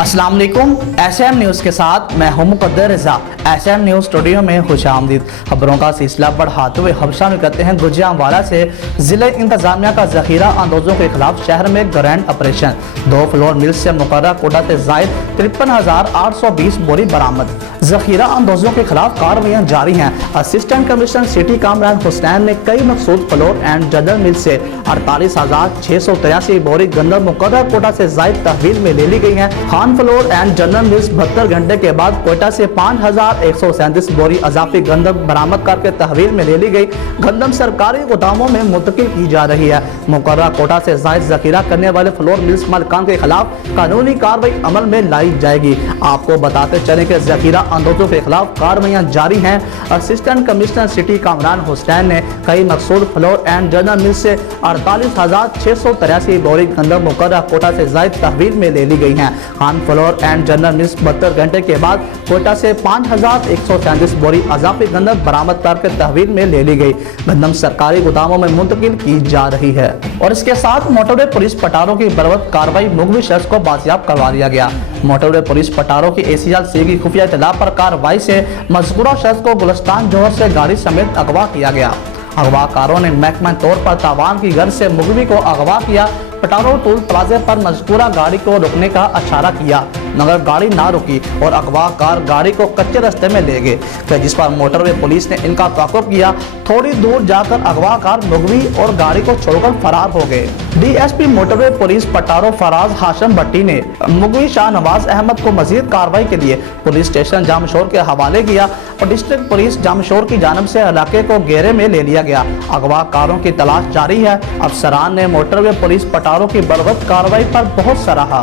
अस्सलाम वालेकुम। SM news के साथ मैं हूं मुक़द्दर रज़ा। SM न्यूज़ स्टूडियो में खुशामदीद। खबरों का सिलसिला बढ़ाते हुए खबशां में करते हैं गुजरांवाला से। ज़िले इंतजामिया का ज़ख़ीरा अंदोज़ों के खिलाफ शहर में ग्रैंड ऑपरेशन। 2 फ्लोर मिल से मुकर्रर कोटा से ज़ायद 53,820 बोरी बरामद। ज़ख़ीरा अंदोज़ों के खिलाफ कार्रवाइयाँ जारी हैं। Assistant commissioner city Kamran Hussain ने कई मकसूद फ्लोर एंड जनरल मिल से 48,683 बोरी गंदम मुकर्रर कोटा से ज़ायद तहवील में ले ली गई है। Khan floor and general mills 72 घंटे के बाद कोयटा से 5,137 बोरी अजाफी गंदम बरामद करके तहवील में ले ली गई। गंदम सरकारी गोदामों में मुंतकिल की जा रही है। मुकर्रर कोटा से जायद ज़ख़ीरा करने वाले फ्लोर मिल्स मालिकान के खिलाफ कानूनी कार्रवाई अमल में लाई जाएगी। आपको बताते चले कि ज़ख़ीरा अंदोज़ों के खिलाफ कार्रवाइयाँ जारी हैं। Assistant commissioner city Kamran Hussain ने कई मकसूद फ्लोर एंड जनरल मिल से 48,683 बोरी गंदम मुकर्रर कोटा से जायद तहवील में ले ली गई है। Khan floor and general mills 72 घंटे के बाद कोटा से 5,137 बोरी अजाफी गंदम बरामद करके तहवील में ले ली गई। गंदम सरकारी गोदामों में मुंतकिल की जा रही है। और इसके साथ मोटरवे पुलिस पटारों की बरवत कार्रवाई मुगवी शख्स को बाजियाब करवा दिया गया। मोटरवे पुलिस पटारों की ACL C की खुफिया इत्तला पर कार्रवाई से मज़कूरा शख्स को गुलिस्तान जौहर से गाड़ी समेत अगवा किया गया। अगवाकारों ने महकमा तौर पर तावान की घर से मुगवी को अगवा किया। पटारो टोल प्लाजे पर मज़कूरा गाड़ी को रुकने का इशारा किया, मगर गाड़ी ना रुकी और अगवाकार गाड़ी को कच्चे रास्ते में ले गए, जिस पर मोटरवे पुलिस ने इनका ताक़ुब किया। थोड़ी दूर जाकर अगवाकार मुगवी और गाड़ी को छोड़कर फरार हो गए। DSP मोटरवे पुलिस पटारो फराज हाशम भट्टी ने मुगवी शाहनवाज अहमद को मजीद कार्रवाई के लिए पुलिस स्टेशन जामशोर के हवाले किया और डिस्ट्रिक्ट पुलिस जामशोर की जानब से इलाके को घेरे में ले लिया गया। अगवाकारों की तलाश जारी है। अफसरान ने मोटरवे पुलिस पटारों की बलवत कार्रवाई पर बहुत सराहा।